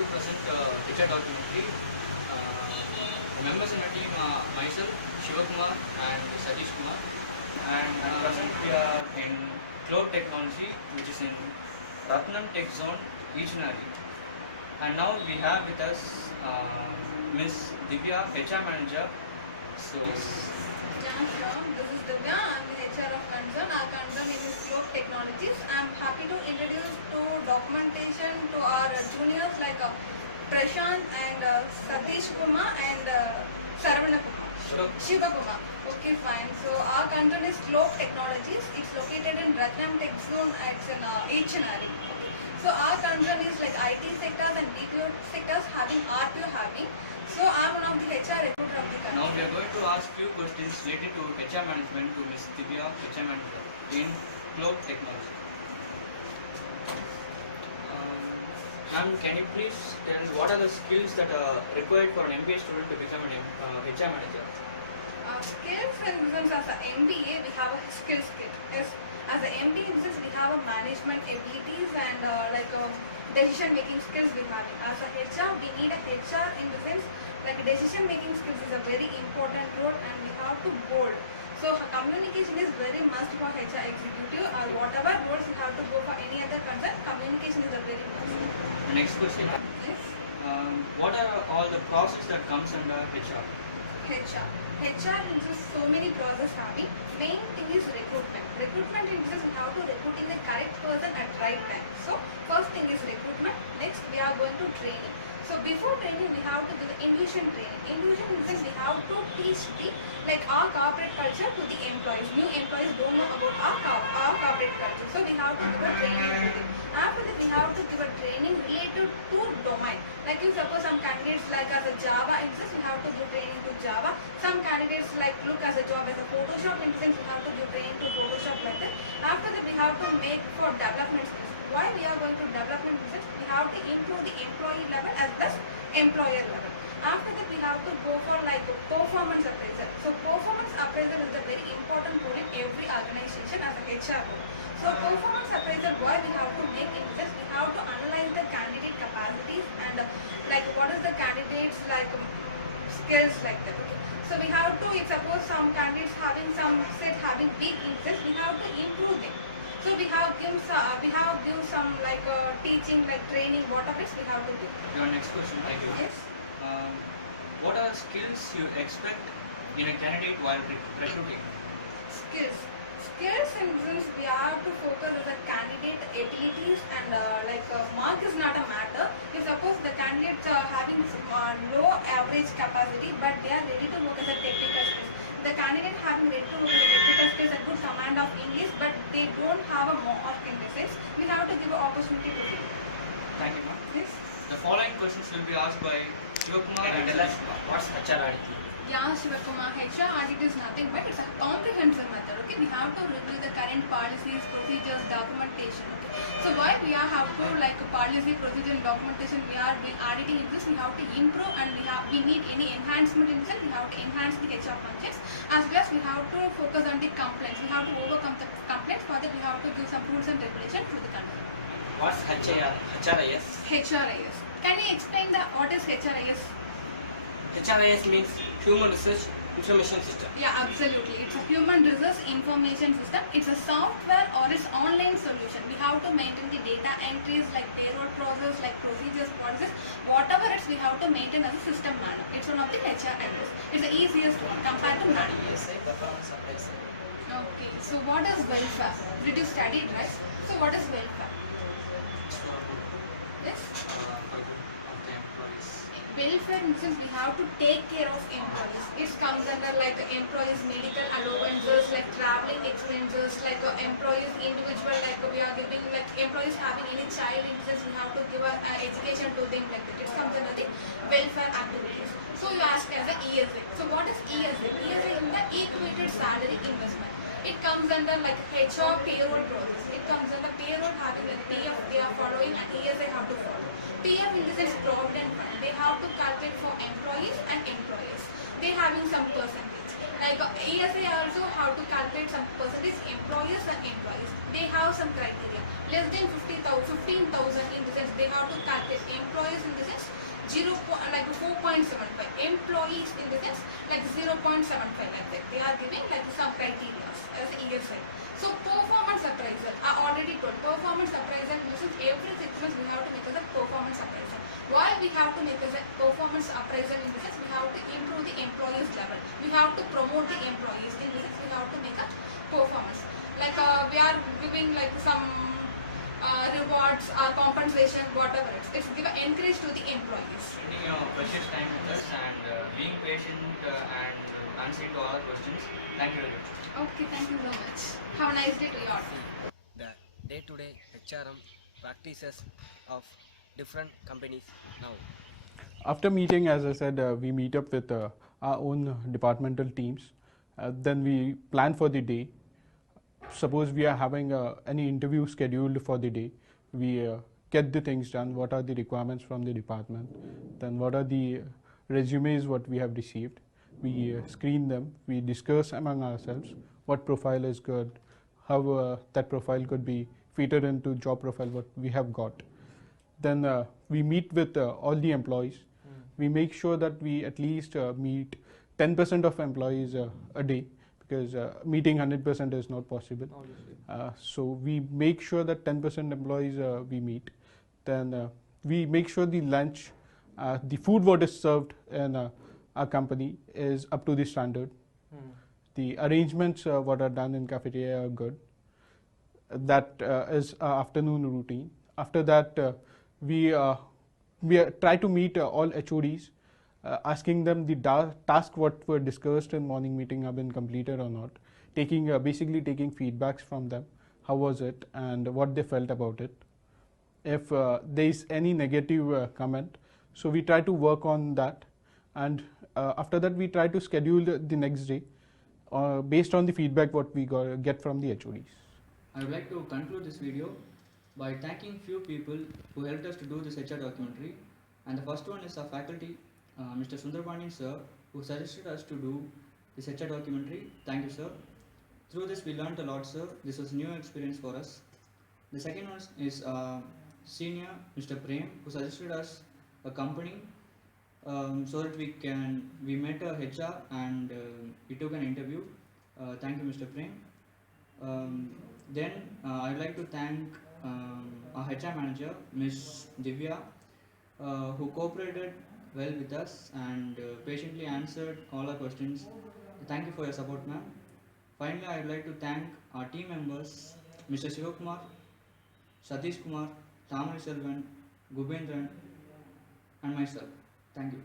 to present HR documentary. Members in the team are myself, Shivakumar and Satish Kumar. And present we are in cloud technology, which is in Ratnam Tech Zone, Ichinari. And now we have with us Miss Divya, HR Manager. So, Yeah, sure. This is Divya. I'm the HR of Concern. Our concern name is Globe Technologies. I'm happy to introduce to documentation to our juniors like Prashant and Satish Kumar and Saravana Kumar. Shiva Kumar. Okay, fine. So our concern is Globe Technologies. It's located in Ratnam Tech Zone. It's in Ichinari. Okay. So our concern is like IT sectors and BPO sectors having RPO having. So I'm one of the HR recruiter of the company. now we are going to ask few questions related to HR management to Miss Divya, HR Manager in cloud technology. Ma'am, can you please tell what are the skills that are required for an MBA student to become an HR Manager? Skills and business as an MBA, we have a skills kit. As an MBA business, we have a management abilities and decision making skills we have. As a HR, we need a HR in the sense like decision making skills is a very important role and we have to bold. So communication is very must for HR executive or whatever roles you have to go for any other concern, communication is a very must. Next question. Yes. What are all the process that comes under HR? HR uses so many process having. Main thing is recruitment. Recruitment uses we have to recruit in the correct person at right time. So first thing is recruitment. Next we are going to training. So before training we have to give induction training. Induction means we have to teach the our corporate culture to the employees. New employees don't know about our corporate culture. So we have to give a training to them. After that we have to give a training related to domain. Like you suppose some candidates like as a Java instance, we have to give training to Java. Some candidates like look as a job as a Photoshop instance, we have to give training to Photoshop like that. After that we have to make for development skills. Why we are going to development skills? We have to improve the employee level as well as employer level. After that we have to go for performance appraisal. So performance appraisal is a very important role in every organization as a HR role. So performance appraisal, why we have to make it is we have to analyze the candidate capacities and what is the candidate's skills like that. Okay. So we have to, if suppose some candidates having having big interests, we have to improve them. So we have give some teaching, training, whatever it is we have to do. Your next question. Thank you. Yes. What are skills you expect in a candidate while recruiting? Skills and since we have to focus on the candidate abilities and mark is not a matter. If suppose the candidates are having low average capacity but they are ready to work as a technical skills. The candidate having ready to work as a technical skills a good command of English but they don't have a mark in the sense, we have to give an opportunity to them. Thank you, ma'am. Yes. The following questions will be asked by Shivakumar and Satish Kumar. What's HR audit? Yeah, Shivakumar, HR audit is nothing but it's a comprehensive method. Okay, we have to review the current policies, procedures, documentation. Okay, so why we have to policy, procedure, and documentation we are doing auditing in this, we have to improve and we need any enhancement in this, we have to enhance the HR functions as well as we have to focus on the complaints. We have to overcome the complaints. For that we have to give some rules and regulations to the country. What's HRIS? HRIS. Can you explain what is HRIS? HRIS means Human Research Information System. Yeah, absolutely. It's a human resource information system. It's a software or it's online solution. We have to maintain the data entries like payroll process, like procedures, policies, whatever it's we have to maintain as a system manner. It's one of the HRIS. It's the easiest one compared to manual. Okay. So what is welfare? Did you study it, right? So what is welfare? Yes. Welfare means we have to take care of employees. It comes under employees' medical allowances, traveling expenses, employees individual, we are giving employees having any child instance, we have to give education to them like that. It comes under the welfare activities. So you ask as a ESA. So what is ESA? ESA is the equated salary investment. It comes under HR payroll process. It comes under payroll having PF they are following and ESA have to follow. PF in this is provident fund. They have to calculate for employees and employers. They having some percentage. ESA also have to calculate some percentage employers and employees. They have some criteria. Less than 15,000 in the sense they have to calculate employees in the sense 0.75. Employees in the sense like 0.75 like that. They are giving like some criteria as ESI. So performance appraisal, I already told, performance appraisal means every 6 months we have to make as a performance appraisal. Why we have to make as a performance appraisal in the sense we have to improve the employees level. We have to promote the employees in the sense we have to make a performance. Like we are giving like some rewards or compensation, whatever it's give an encourage to the employees. Spending your precious time with us and being patient and answering to all our questions. Thank you very much. Okay, thank you so much. Have a nice day to you all. The day-to-day HRM practices of different companies now. After meeting, as I said, we meet up with our own departmental teams. Then we plan for the day. Suppose we are having any interview scheduled for the day, we get the things done. What are the requirements from the department? Then what are the resumes what we have received? We screen them. We discuss among ourselves what profile is good, how that profile could be fitted into job profile what we have got. Then we meet with all the employees. We make sure that we at least meet 10% of employees a day, because meeting 100% is not possible. So we make sure that 10% employees we meet. Then we make sure the lunch, the food what is served in our company is up to the standard. The arrangements what are done in cafeteria are good. That is our afternoon routine. After that, we try to meet all HODs, asking them the task what were discussed in morning meeting have been completed or not. Basically taking feedbacks from them, how was it and what they felt about it. If there is any negative comment, so we try to work on that, and after that we try to schedule the next day based on the feedback what we get from the HODs. I would like to conclude this video by thanking few people who helped us to do this HR documentary. And the first one is our faculty, Mr. Sundarpani sir, who suggested us to do this HR documentary. Thank you, sir. Through this we learned a lot, sir. This was a new experience for us. The second one is senior Mr. Prem, who suggested us a company so that we met a HR and we took an interview. Thank you, Mr. Prem. Then I would like to thank our HR manager, Ms. Divya, who cooperated well with us and patiently answered all our questions. Thank you for your support, ma'am. Finally, I would like to thank our team members, Mr. Shivakumar, Satish Kumar, Tamari Selvan, Gubendran, and myself. Thank you.